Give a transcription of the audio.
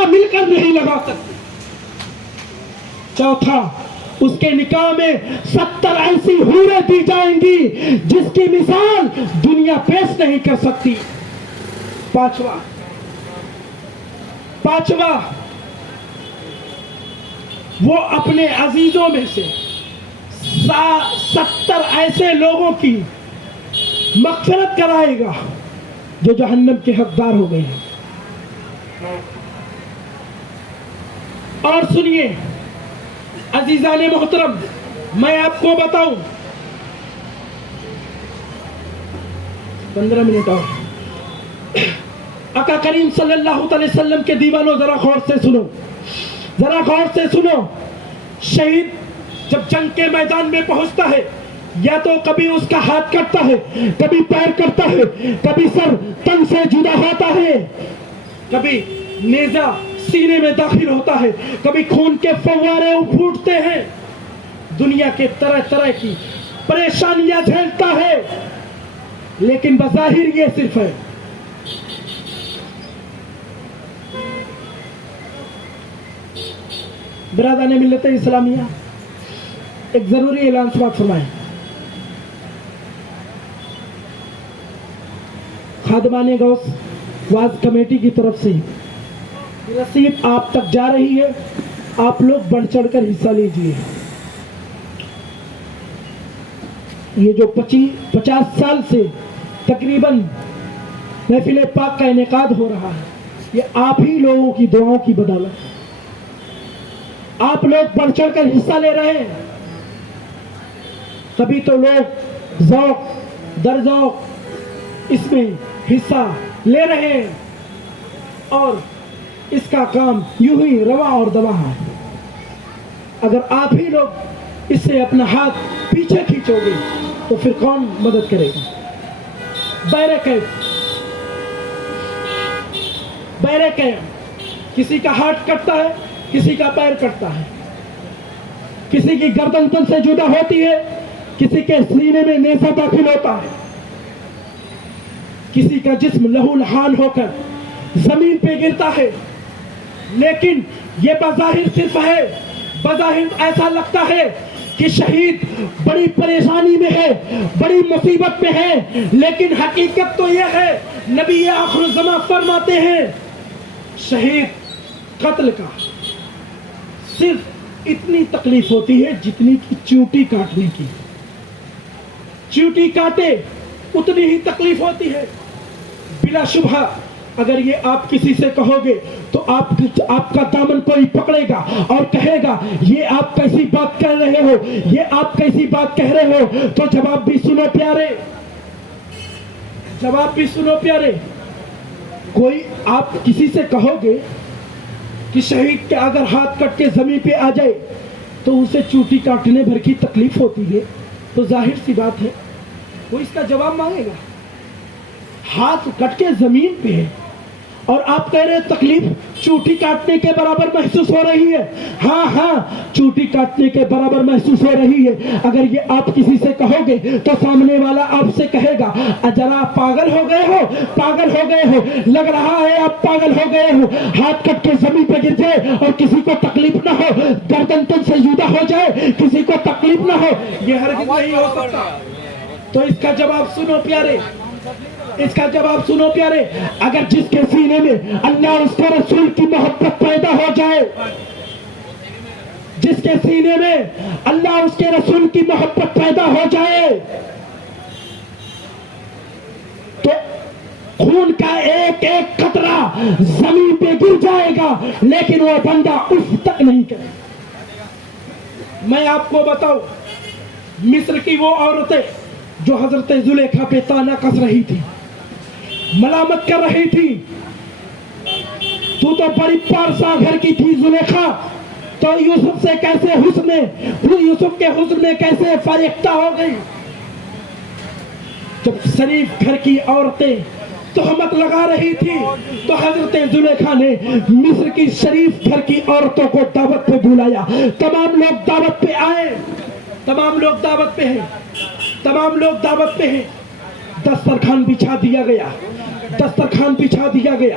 دنیا مل کر نہیں لگا سکتی۔ چوتھا، اس کے نکاح میں 70 ایسی حوریں دی جائیں گی جس کی مثال دنیا پیش نہیں کر سکتی۔ پانچواں، وہ اپنے عزیزوں میں سے 70 ایسے لوگوں کی مغفرت کرائے گا جو جہنم کے حقدار ہو گئے ہیں۔ اور سنیے عزیزان محترم، میں آپ کو بتاؤں، 15 منٹ اور، آقا کریم صلی اللہ علیہ وسلم کے دیوانوں ذرا غور سے سنو، ذرا غور سے سنو۔ شہید جب جنگ کے میدان میں پہنچتا ہے، یا تو کبھی اس کا ہاتھ کٹتا ہے، کبھی پیر کٹتا ہے، کبھی سر تن سے جدا ہوتا ہے، کبھی نیزہ سینے میں داخل ہوتا ہے، کبھی خون کے فوارے پھوٹتے ہیں، دنیا کے طرح طرح کی پریشانیاں جھیلتا ہے، لیکن بظاہر یہ صرف ہے برادران ملت اسلامیہ، ایک ضروری اعلان سماعت فرمائیں۔ خادمان غوث واعظ کمیٹی کی طرف سے رسید آپ تک جا رہی ہے، آپ لوگ بڑھ چڑھ کر حصہ لیجیے۔ یہ جو 50 سال سے تقریباً محفل پاک کا انعقاد ہو رہا ہے، یہ آپ ہی لوگوں کی دعاؤں کی بدولت، آپ لوگ بڑھ چڑھ کر حصہ لے رہے ہیں، تبھی تو لوگ ذوق در ذوق اس میں حصہ لے رہے ہیں، اور اس کا کام یوں ہی رواں اور دواں ہے۔ اگر آپ ہی لوگ اس سے اپنا ہاتھ پیچھے کھینچو گے تو پھر کون مدد کرے گا؟ بیرے کسی کا ہاتھ کٹتا ہے، کسی کا پیر کٹتا ہے، کسی کی گردن تن سے جدا ہوتی ہے، کسی کے سینے میں نیزہ داخل ہوتا ہے، کسی کا جسم لہو لہان ہو کر زمین پہ گرتا ہے، لیکن یہ بظاہر صرف ہے، بظاہر ایسا لگتا ہے کہ شہید بڑی پریشانی میں ہے، بڑی مصیبت میں ہے، لیکن حقیقت تو یہ ہے، نبی آخر الزمان فرماتے ہیں شہید قتل کا صرف اتنی تکلیف ہوتی ہے جتنی کی چیونٹی کاٹنے کی، چیونٹی کاٹے اتنی ہی تکلیف ہوتی ہے۔ بلا شبہ اگر یہ آپ کسی سے کہو گے تو آپ کا دامن کوئی پکڑے گا اور کہے گا یہ آپ کیسی بات کہہ رہے ہو، یہ آپ کیسی بات کہہ رہے ہو، تو جواب بھی سنو پیارے، جواب بھی سنو پیارے۔ کوئی آپ کسی سے کہو گے کہ شہید کے اگر ہاتھ کٹ کے زمین پہ آ جائے تو اسے چوٹی کاٹنے بھر کی تکلیف ہوتی ہے، تو ظاہر سی بات ہے وہ اس کا جواب مانگے گا۔ ہاتھ کٹ کے زمین پہ ہے اور آپ کہہ رہے تکلیف چوٹی کاٹنے کے برابر محسوس ہو رہی ہے، ہاں چوٹی کاٹنے کے برابر محسوس ہو رہی ہے۔ اگر یہ آپ کسی سے کہو گے تو سامنے والا آپ سے کہے گا ذرا پاگل ہو گئے ہو، پاگل ہو گئے ہو، لگ رہا ہے آپ پاگل ہو گئے ہو، ہاتھ کٹ کے زمین پہ گر جائے اور کسی کو تکلیف نہ ہو، گردن تن سے جدا ہو جائے کسی کو تکلیف نہ ہو، یہ ہرگز نہیں ہو سکتا۔ تو اس کا جواب سنو پیارے، اس کا جواب سنو پیارے، اگر جس کے سینے میں اللہ اس کے رسول کی محبت پیدا ہو جائے، جس کے سینے میں اللہ اس کے رسول کی محبت پیدا ہو جائے، تو خون کا ایک ایک قطرہ زمین پہ گر جائے گا لیکن وہ بندہ اف تک نہیں کرے۔ میں آپ کو بتاؤں، مصر کی وہ عورتیں جو حضرت زلیخا پہ طعنہ کس رہی تھی، ملامت کر رہی تھی، تو بڑی پارسا گھر کی تھی زلیخا، تو یوسف سے کیسے یوسف کے حسن میں کیسے فریفتہ ہو گئی۔ جب شریف گھر کی عورتیں تہمت لگا رہی تھی تو حضرت زلیخا نے مصر کی شریف گھر کی عورتوں کو دعوت پہ بلایا، تمام لوگ دعوت پہ آئے، تمام لوگ دعوت پہ ہیں، تمام لوگ دعوت پہ ہیں، دسترخوان بچھا دیا گیا، دسترخوان بچھا دیا گیا،